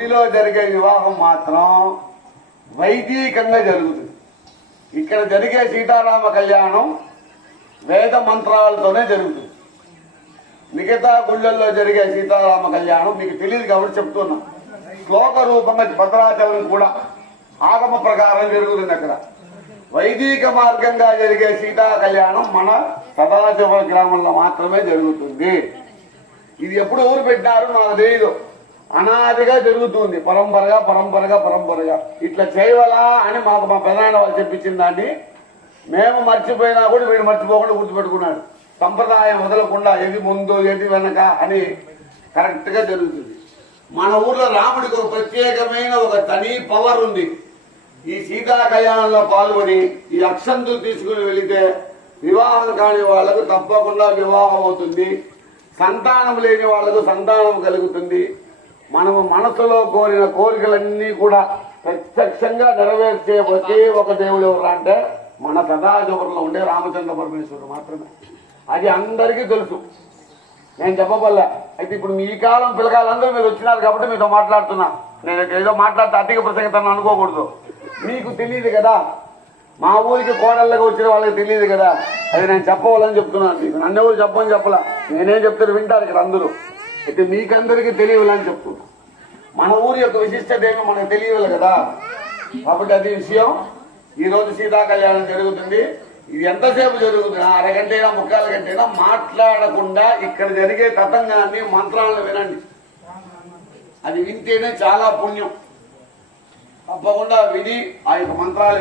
గుడిలో జరిగే వివాహం మాత్రం వైదికంగా జరుగుతుంది. ఇక్కడ జరిగే సీతారామ కళ్యాణం వేద మంత్రాలతోనే జరుగుతుంది. మిగతా గుళ్ళల్లో జరిగే సీతారామ కళ్యాణం మీకు తెలియదు కాబట్టి చెప్తున్నా. శ్లోక రూపంగా భద్రాచలం కూడా ఆగమ ప్రకారం జరుగుతుంది. అక్కడ వైదిక మార్గంగా జరిగే సీతా కళ్యాణం మన సదాశివ గ్రామంలో మాత్రమే జరుగుతుంది. ఇది ఎప్పుడు ఎవరు పెట్టినారు నాకు తెలియదు, అనాదిగా జరుగుతుంది. పరంపరగా ఇట్లా చేయవలా అని మాకు మా పెదనాయన వాళ్ళు చెప్పించిన దాన్ని మేము మర్చిపోయినా కూడా వీడు మర్చిపోకుండా గుర్తుపెట్టుకున్నాడు. సంప్రదాయం వదలకుండా ఏది ముందు ఏది వెనక అని కరెక్ట్ గా జరుగుతుంది. మన ఊర్లో రాముడికి ఒక ప్రత్యేకమైన ఒక తని పవర్ ఉంది. ఈ సీతా కళ్యాణంలో పాల్గొని ఈ అక్షంతులు తీసుకుని వెళితే వివాహం కాని వాళ్లకు తప్పకుండా వివాహం అవుతుంది. సంతానం లేని వాళ్లకు సంతానం కలుగుతుంది. మనము మనసులో కోరిన కోరికలన్నీ కూడా ప్రత్యక్షంగా నెరవేర్చే ఒకే ఒక దేవుడు ఎవరు అంటే మన సదాశివరంలో ఉండే రామచంద్ర పరమేశ్వరుడు మాత్రమే. అది అందరికీ తెలుసు, నేను చెప్పబల్లా. అయితే ఇప్పుడు మీ కాలం పిల్లకాయలందరూ మీరు వచ్చినారు కాబట్టి మీతో మాట్లాడుతున్నా. నేను ఏదో మాట్లాడితే అధిక ప్రసంగితాన్ని అనుకోకూడదు. మీకు తెలియదు కదా, మా ఊరికి కోడళ్ళగా వచ్చిన వాళ్ళకి తెలియదు కదా, అది నేను చెప్పవాలని చెప్తున్నాను. మీకు నన్ను ఎవరు చెప్పని చెప్పలా, నేనేం చెప్తారు వింటారు ఇక్కడ అందరూ. అయితే మీకందరికీ తెలియాలని చెప్తున్నా. మన ఊరి యొక్క విశిష్టత ఏమో మనకు తెలియాలి కదా. కాబట్టి అది విషయం. ఈ రోజు సీతా కళ్యాణం జరుగుతుంది. ఇది ఎంతసేపు జరుగుతుంది, అరగంట అయినా 3/4 గంట అయినా మాట్లాడకుండా ఇక్కడ జరిగే తతంగాన్ని మంత్రాలను వినండి. అది వింటేనే చాలా పుణ్యం. తప్పకుండా విని ఆ యొక్క మంత్రాలు